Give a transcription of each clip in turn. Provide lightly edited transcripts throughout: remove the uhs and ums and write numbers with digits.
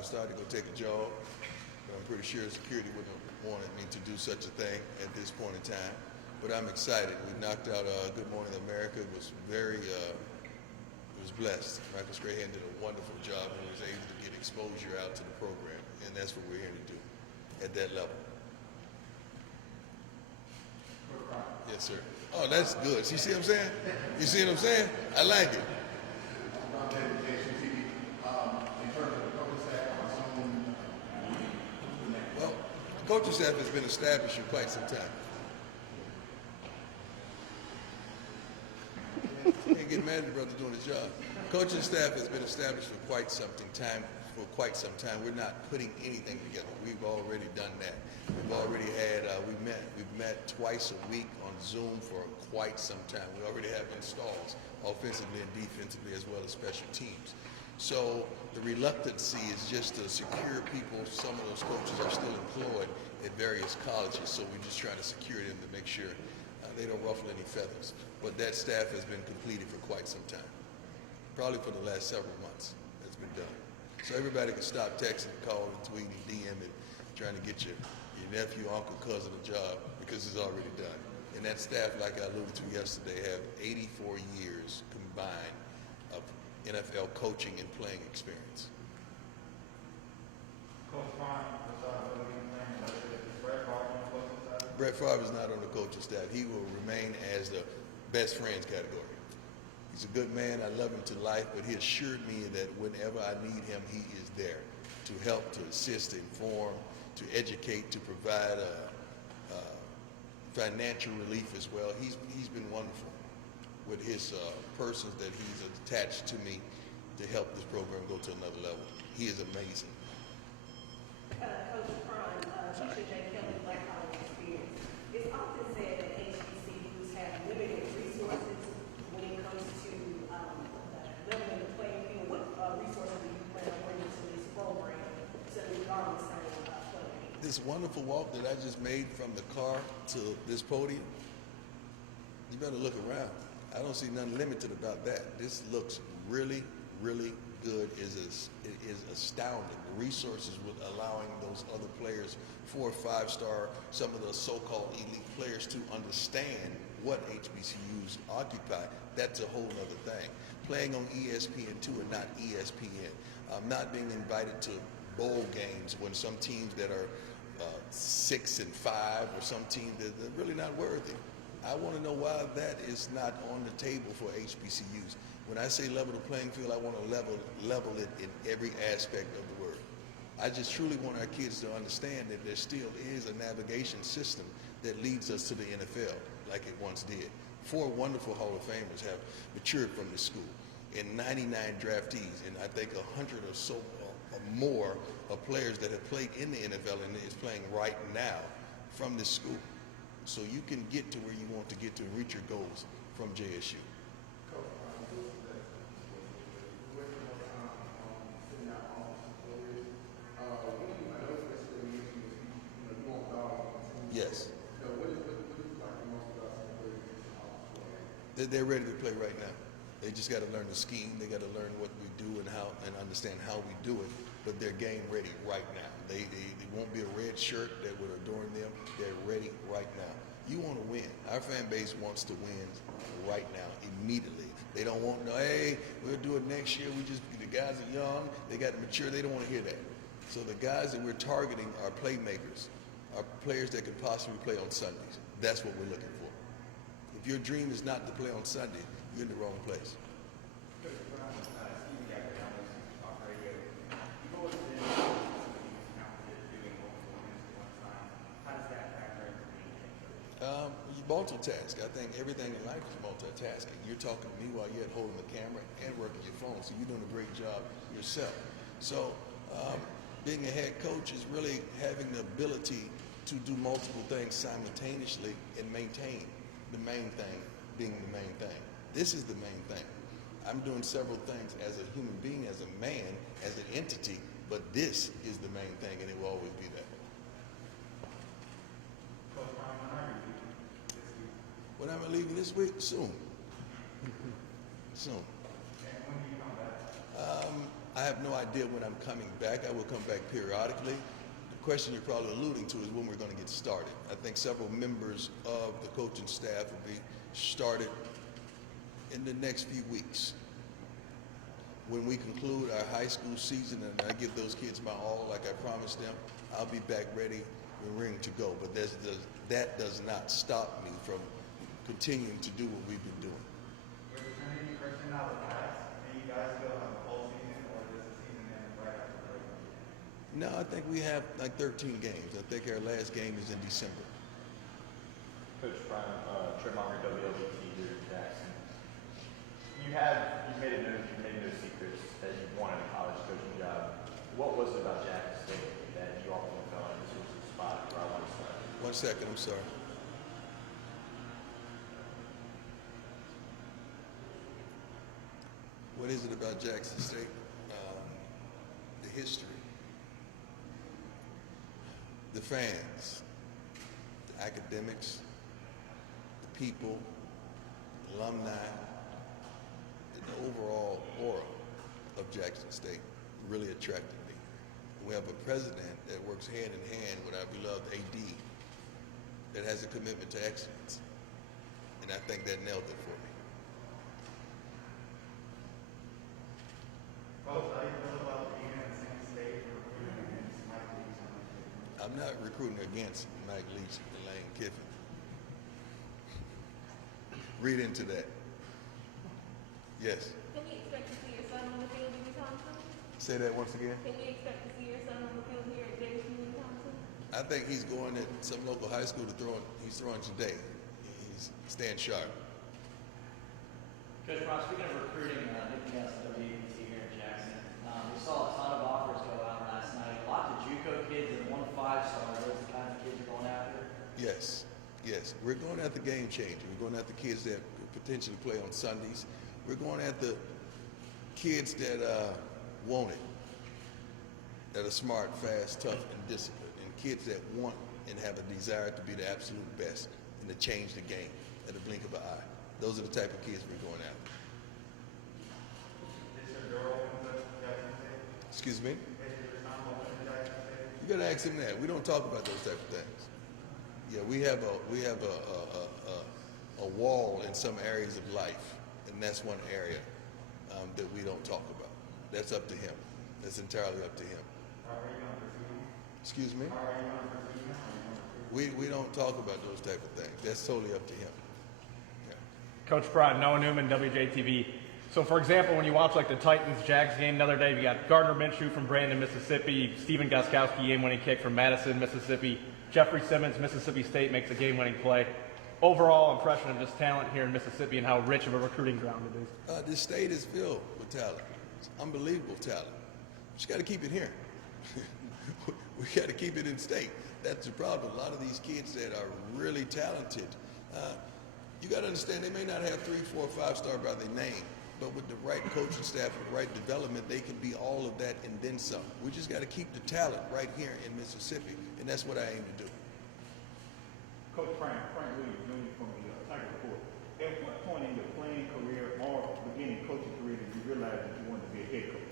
was starting to go take a jog. But I'm pretty sure security wouldn't have wanted me to do such a thing at this point in time. But I'm excited. We knocked out Good Morning America. It was it was blessed. Michael Strahan did a wonderful job and was able to get exposure out to the program. And that's what we're here to do at that level. Yes, sir. Oh, that's good. You see what I'm saying? You see what I'm saying? I like it. Well, the coaching staff has been established for quite some time. Can't get mad at the brother doing his job. Coaching staff has been established for quite some time. We're not putting anything together. We've already done that. We've already had we've met twice a week on Zoom for quite some time. We already have installs, offensively and defensively, as well as special teams. So the reluctancy is just to secure people. Some of those coaches are still employed at various colleges, so we're just trying to secure them to make sure they don't ruffle any feathers. But that staff has been completed for quite some time, probably for the last several months. It's been done. So everybody can stop texting, calling, tweeting, DMing, trying to get your nephew, uncle, cousin a job because it's already done. And that staff, like I alluded to yesterday, have 84 years combined of NFL coaching and playing experience. Brett Favre is not on the coaching staff. He will remain as the best friends category. He's a good man. I love him to life, but he assured me that whenever I need him, he is there to help, to assist, to inform, to educate, to provide financial relief as well. He's been wonderful with his persons that he's attached to me to help this program go to another level. He is amazing. Coach Prime, Teacher J. Kelly, Black College Experience. It's often said that HBCUs have limited resources when it comes to leveling the playing field. What resources do you plan on bringing to this program so that we are on the same playing? This wonderful walk that I just made from the car to this podium, you better look around. I don't see nothing limited about that. This looks really, really good. It is astounding. The resources with allowing those other players, 4 or 5-star, some of the so-called elite players, to understand what HBCUs occupy. That's a whole other thing. Playing on ESPN2 and not ESPN. Not being invited to bowl games when some teams that are 6 and 5 or some teams that are really not worthy. I want to know why that is not on the table for HBCUs. When I say level the playing field, I want to level it in every aspect of the word. I just truly want our kids to understand that there still is a navigation system that leads us to the NFL like it once did. 4 wonderful Hall of Famers have matured from this school, and 99 draftees, and I think 100 or so or more of players that have played in the NFL and is playing right now from this school. So you can get to where you want to get to and reach your goals from JSU. Yes. They're ready to play right now. They just got to learn the scheme. They got to learn what we do and how, and understand how we do it. But they're game ready right now. They won't be a red shirt that would adorn them. They're ready right now. You want to win. Our fan base wants to win right now, immediately. They don't want to, hey, we'll do it next year. The guys are young. They got to mature. They don't want to hear that. So the guys that we're targeting are playmakers, are players that can possibly play on Sundays. That's what we're looking for. If your dream is not to play on Sunday, you're in the wrong place. Multitask. I think everything in life is multitasking. You're talking to me while you're holding the camera and working your phone, so you're doing a great job yourself. So being a head coach is really having the ability to do multiple things simultaneously and maintain the main thing being the main thing. This is the main thing. I'm doing several things as a human being, as a man, as an entity, but this is the main thing, and it will always be that. When am I leaving this week? Soon. Soon. I have no idea when I'm coming back. I will come back periodically. The question you're probably alluding to is when we're going to get started. I think several members of the coaching staff will be started in the next few weeks. When we conclude our high school season and I give those kids my all like I promised them, I'll be back ready and ready to go. But that does not stop me from continuing to do what we've been doing. With the community person now the past, do you guys still have a full season or does the season end right after the break? No, I think we have like 13 games. I think our last game is in December. Coach Prime, Trey Monger, WLBT here in Jackson. You've made no secrets that you wanted a college coaching job. What was it about Jackson State that you ultimately felt like this was the spot where I want to start? 1 second, I'm sorry. What is it about Jackson State? The history, the fans, the academics, the people, the alumni, and the overall aura of Jackson State really attracted me. We have a president that works hand in hand with our beloved AD that has a commitment to excellence, and I think that nailed it for me. Coach, how do you feel about being in the same state and recruiting against Mike Leach? I'm not recruiting against Mike Leach and Lane Kiffin. Read into that. Yes. Can we expect to see your son on the field anytime soon? Say that once again. Can we expect to see your son on the field here at JSU anytime soon? I think he's going at some local high school he's throwing today. He's staying sharp. Coach Brown, speaking of recruiting, Nick Ness, WBT here in Jackson, we saw a ton of offers go out last night. A lot of JUCO kids and 1 5-star. Those are the kind of kids you're going after? Yes, yes. We're going after game changers. We're going after kids that could potentially play on Sundays. We're going after kids that want it, that are smart, fast, tough, and disciplined, and kids that want and have a desire to be the absolute best and to change the game at the blink of an eye. Those are the type of kids we're going after. Is your door open to Jackson State? Excuse me? Is your son open to Jackson State? You got to ask him that. We don't talk about those type of things. Yeah, we have a wall in some areas of life, and that's one area that we don't talk about. That's up to him. That's entirely up to him. How are you going to pursue him? Excuse me? How are you going to pursue him? We don't talk about those type of things. That's totally up to him. Yeah. Coach Pride, Noah Newman, WJTV. So, for example, when you watch like the Titans-Jags game the other day, we got Gardner Minshew from Brandon, Mississippi, Stephen Gostkowski, game-winning kick from Madison, Mississippi, Jeffrey Simmons, Mississippi State makes a game-winning play. Overall impression of just talent here in Mississippi and how rich of a recruiting ground it is. This state is filled with talent. It's unbelievable talent. But you got to keep it here. We got to keep it in state. That's the problem. A lot of these kids that are really talented, you got to understand they may not have 3, 4, 5-star by their name, but with the right coaching staff and the right development, they can be all of that and then some. We just got to keep the talent right here in Mississippi, and that's what I aim to do. Coach Frank Williams Jr. from the Tiger Report. At what point in your playing career or beginning coaching career did you realize that you wanted to be a head coach?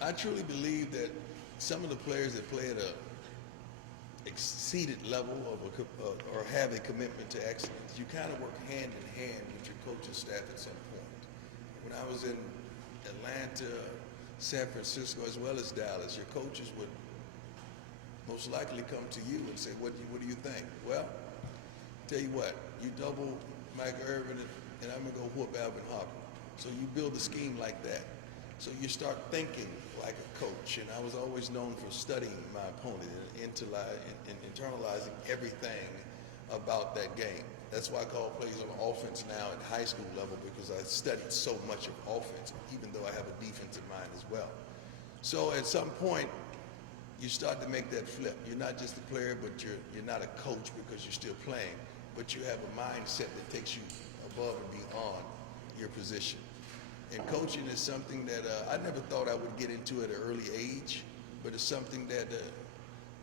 I truly believe that some of the players that play at a exceeded level or have a commitment to excellence, you kind of work hand in hand with your coaching staff at some point. When I was in Atlanta, San Francisco, as well as Dallas, your coaches would most likely come to you and say, what do you think? Well, tell you what, you double Mike Irvin and I'm gonna go whoop Alvin Harper. So you build a scheme like that. So you start thinking like a coach, and I was always known for studying my opponent and internalizing everything about that game. That's why I call plays on offense now at high school level, because I studied so much of offense, even though I have a defensive mind as well. So at some point, you start to make that flip. You're not just a player, but you're not a coach because you're still playing, but you have a mindset that takes you above and beyond your position. And coaching is something that I never thought I would get into at an early age, but it's something that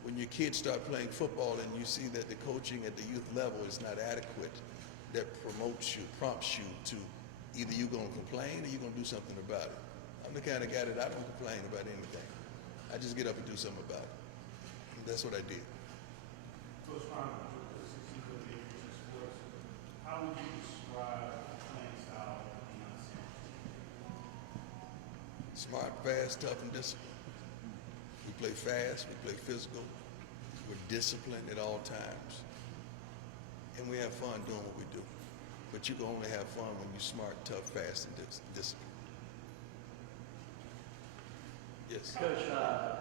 when your kids start playing football and you see that the coaching at the youth level is not adequate, that prompts you to Either you're going to complain or you're going to do something about it. I'm the kind of guy that I don't complain about anything. I just get up and do something about it. And that's what I did. Coach Prime, since you put the interest in sports, how would you describe the playing style of Deion Sanders? Smart, fast, tough, and disciplined. We play fast, we play physical, we're disciplined at all times, and we have fun doing what we do. But you can only have fun when you're smart, tough, fast, and disciplined. Yes. Coach,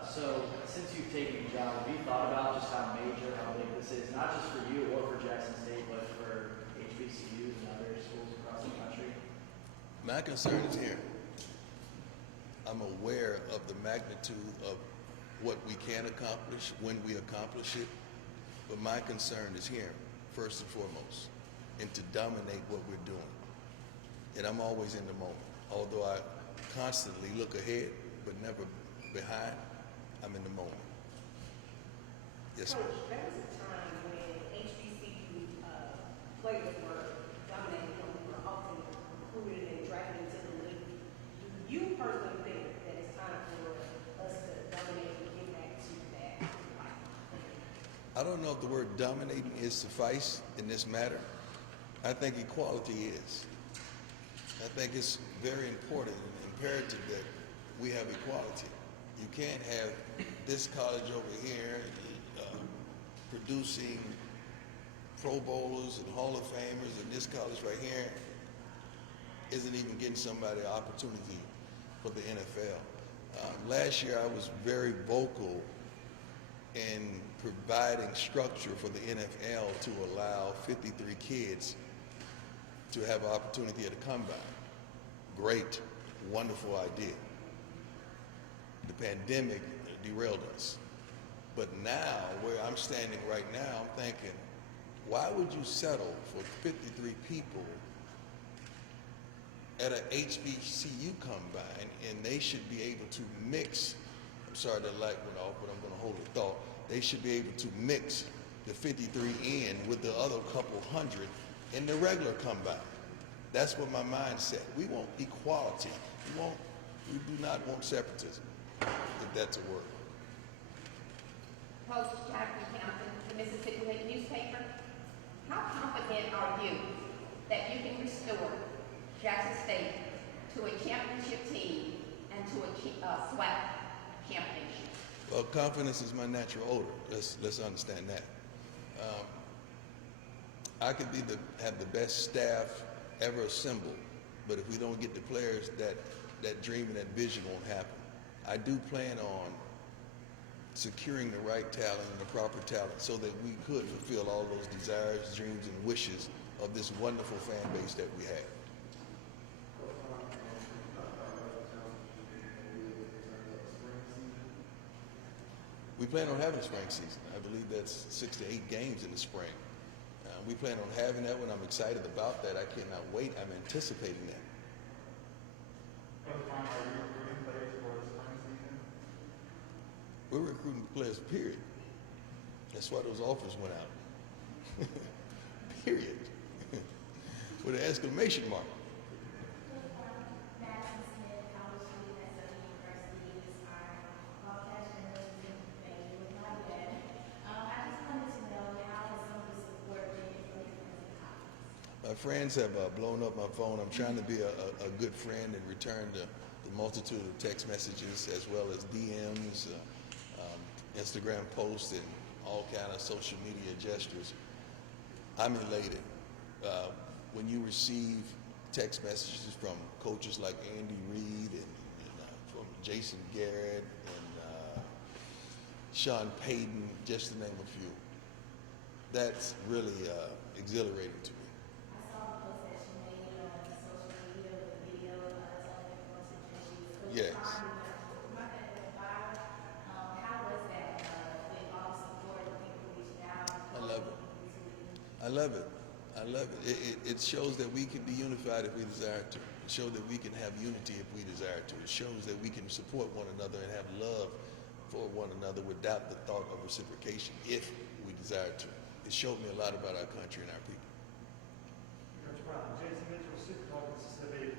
so since you've taken the job, have you thought about just how major, how big this is, not just for you or for Jackson State, but for HBCUs and other schools across the country? My concern is here. I'm aware of the magnitude of what we can accomplish when we accomplish it, but my concern is here, first and foremost, and to dominate what we're doing. And I'm always in the moment. Although I constantly look ahead, but never behind, I'm in the moment. Yes, ma'am. Coach, there was a time when HBCU players were dominating, were often recruited and drafted into the league. Do you personally think that it's time for us to dominate and get back to that? I don't know if the word dominating is suffice in this matter. I think equality is. I think it's very important and imperative that we have equality. You can't have this college over here producing Pro Bowlers and Hall of Famers, and this college right here isn't even getting somebody an opportunity for the NFL. Last year I was very vocal in providing structure for the NFL to allow 53 kids to have an opportunity at a combine. Great, wonderful idea. The pandemic derailed us. But now, where I'm standing right now, I'm thinking, why would you settle for 53 people at an HBCU combine, and they should be able to mix? I'm sorry that light went off, but I'm going to hold the thought. They should be able to mix the 53 in with the other couple hundred in the regular combine. That's what my mind said. We want equality. We do not want separatism, if that's a word. Coach Jackie Hampton, the Mississippi Lake newspaper. How confident are you that you can restore Jackson State to a championship team and to a SWAC championship? Well, confidence is my natural odor. Let's understand that. I could have the best staff ever assembled, but if we don't get the players, that dream and that vision won't happen. I do plan on securing the right talent and the proper talent so that we could fulfill all those desires, dreams, and wishes of this wonderful fan base that we have. We plan on having a spring season. I believe that's 6 to 8 games in the spring. We plan on having that one. I'm excited about that. I cannot wait. I'm anticipating that. Coach Prime, are you recruiting players for the spring season? We're recruiting players, period. That's why those offers went out. Period. With an exclamation mark. My friends have blown up my phone. I'm trying to be a good friend and return the multitude of text messages as well as DMs, Instagram posts, and all kind of social media gestures. I'm elated. When you receive text messages from coaches like Andy Reid and from Jason Garrett and Sean Payton, just to name a few, that's really exhilarating to me. Yes. I love it. I love it. It shows that we can be unified if we desire to. It shows that we can have unity if we desire to. It shows that we can support one another and have love for one another without the thought of reciprocation if we desire to. It showed me a lot about our country and our people. Coach Brown, Jason Mitchell, Super Talk, Mississippi.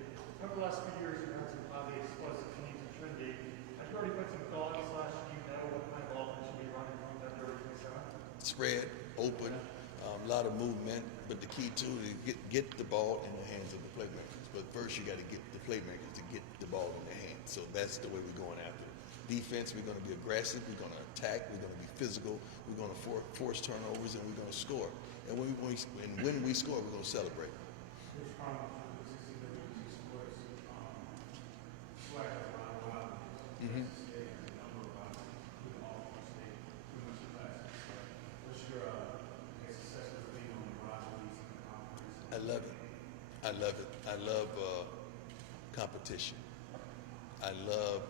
over the last few years, we've had some highly explosive teams and trendy. Have you already put some thought / do you know what kind of offense should be running from that 30-27? Spread, open, a lot of movement, but the key too is get the ball in the hands of the playmakers. But first you got to get the playmakers to get the ball in their hands. So that's the way we're going after it. Defense, we're going to be aggressive, we're going to attack, we're going to be physical, we're going to force turnovers, and we're going to score. And when we score, we're going to celebrate. Which problem for the 16 WBC sports, SWAC has a lot of rivalries. State has a number of rivalries, including all over state, pretty much the last. What's your assessment of being on the rivalries in the conference? I love it. I love it. I love competition. I love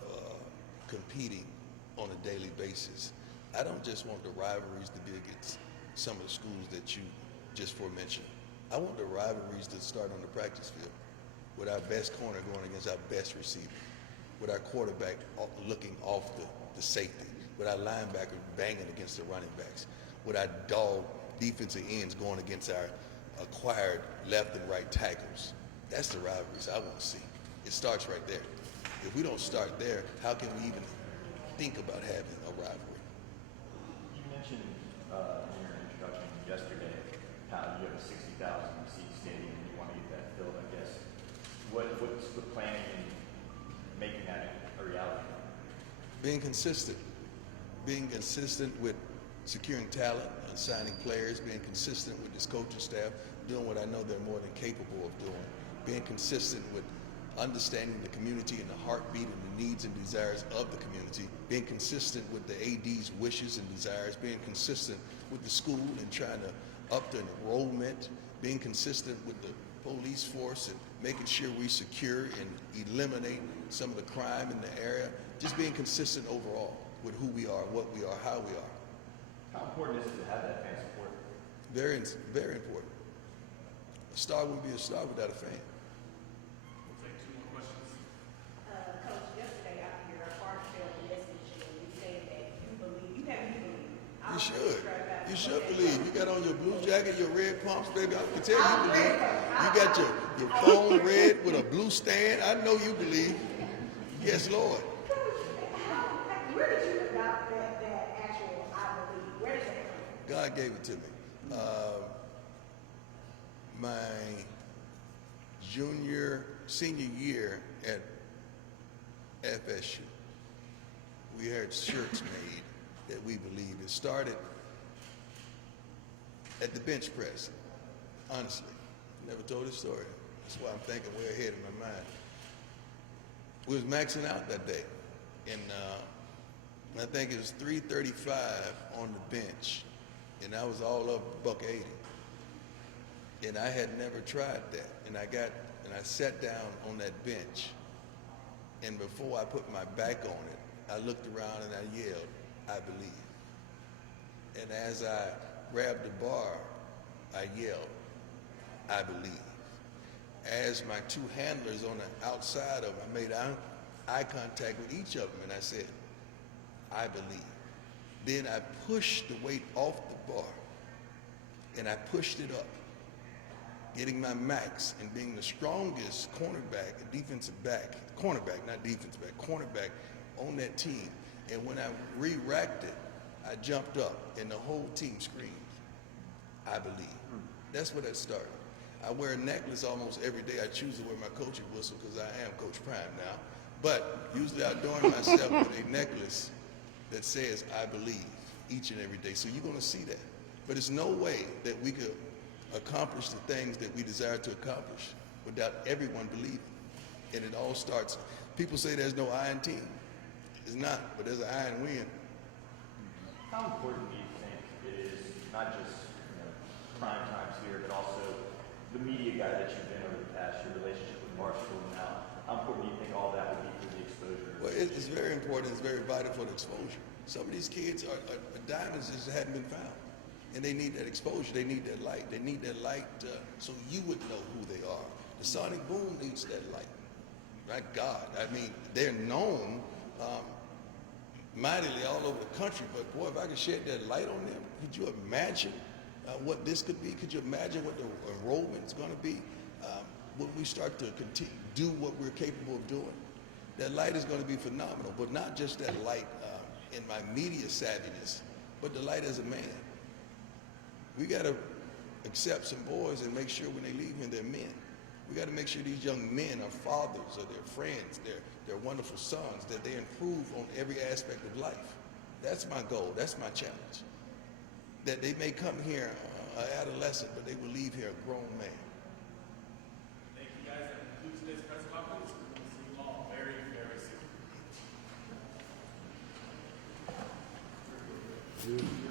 competing on a daily basis. I don't just want the rivalries to be against some of the schools that you just forementioned. I want the rivalries to start on the practice field with our best corner going against our best receiver, with our quarterback looking off the safety, with our linebacker banging against the running backs, with our dog defensive ends going against our acquired left and right tackles. That's the rivalries I want to see. It starts right there. If we don't start there, how can we even think about having a rivalry? You mentioned in your introduction yesterday how you have a 60,000 seat stadium and you want to get that filled, I guess. What's the planning in making that a reality? Being consistent with securing talent and signing players, being consistent with this coaching staff, doing what I know they're more than capable of doing, being consistent with understanding the community and the heartbeat and the needs and desires of the community, being consistent with the AD's wishes and desires, being consistent with the school and trying to up the enrollment, being consistent with the police force and making sure we secure and eliminate some of the crime in the area, just being consistent overall with who we are, what we are, how we are. How important is it to have that fan support? Very, very important. A star wouldn't be a star without a fan. We'll take 2 more questions. Coach, yesterday after your heartfelt message, you said that you believe, you have you believe. You should. You should believe. You got on your blue jacket, your red pumps, baby. I can tell you believe. You got your phone red with a blue stand. I know you believe. Yes, Lord. Where did you adopt that actual I believe? Where did that come from? God gave it to me. My senior year at FSU, we had shirts made that we believe. It started at the bench press, honestly. Never told this story. That's why I'm thinking way ahead in my mind. We was maxing out that day, and I think it was 335 on the bench, and I was all up $1.80. And I had never tried that. And I sat down on that bench, and before I put my back on it, I looked around and I yelled, I believe. And as I grabbed the bar, I yelled, I believe. As my 2 handlers on the outside of them, I made eye contact with each of them, and I said, I believe. Then I pushed the weight off the bar, and I pushed it up, getting my max and being the strongest cornerback, defensive back, cornerback, not defensive back, cornerback on that team. And when I re-racked it, I jumped up, and the whole team screamed, I believe. That's where that started. I wear a necklace almost every day. I choose to wear my coaching whistle because I am Coach Prime now. But usually I adorn myself with a necklace that says, I believe, each and every day. So you're going to see that. But there's no way that we could accomplish the things that we desire to accomplish without everyone believing. And it all starts, people say there's no I in team. It's not, but there's an I in win. How important do you think it is, not just prime times here, but also the media guy that you've been over the past, your relationship with Marshall now? How important do you think all that would be for the exposure? Well, it's very important. It's very vital for the exposure. Some of these kids are diamonds that just hadn't been found. And they need that exposure. They need that light. They need that light so you would know who they are. The Sonic Boom needs that light. My God. I mean, they're known mightily all over the country, but boy, if I could shed that light on them, could you imagine what this could be? Could you imagine what the enrollment is going to be? when we start to continue, do what we're capable of doing, that light is going to be phenomenal. But not just that light in my media savviness, but the light as a man. We got to accept some boys and make sure when they leave here, they're men. We got to make sure these young men are fathers or they're friends, they're wonderful sons, that they improve on every aspect of life. That's my goal. That's my challenge. That they may come here an adolescent, but they will leave here a grown man. Thank you guys. That concludes today's press conference. We'll see you all very, very soon.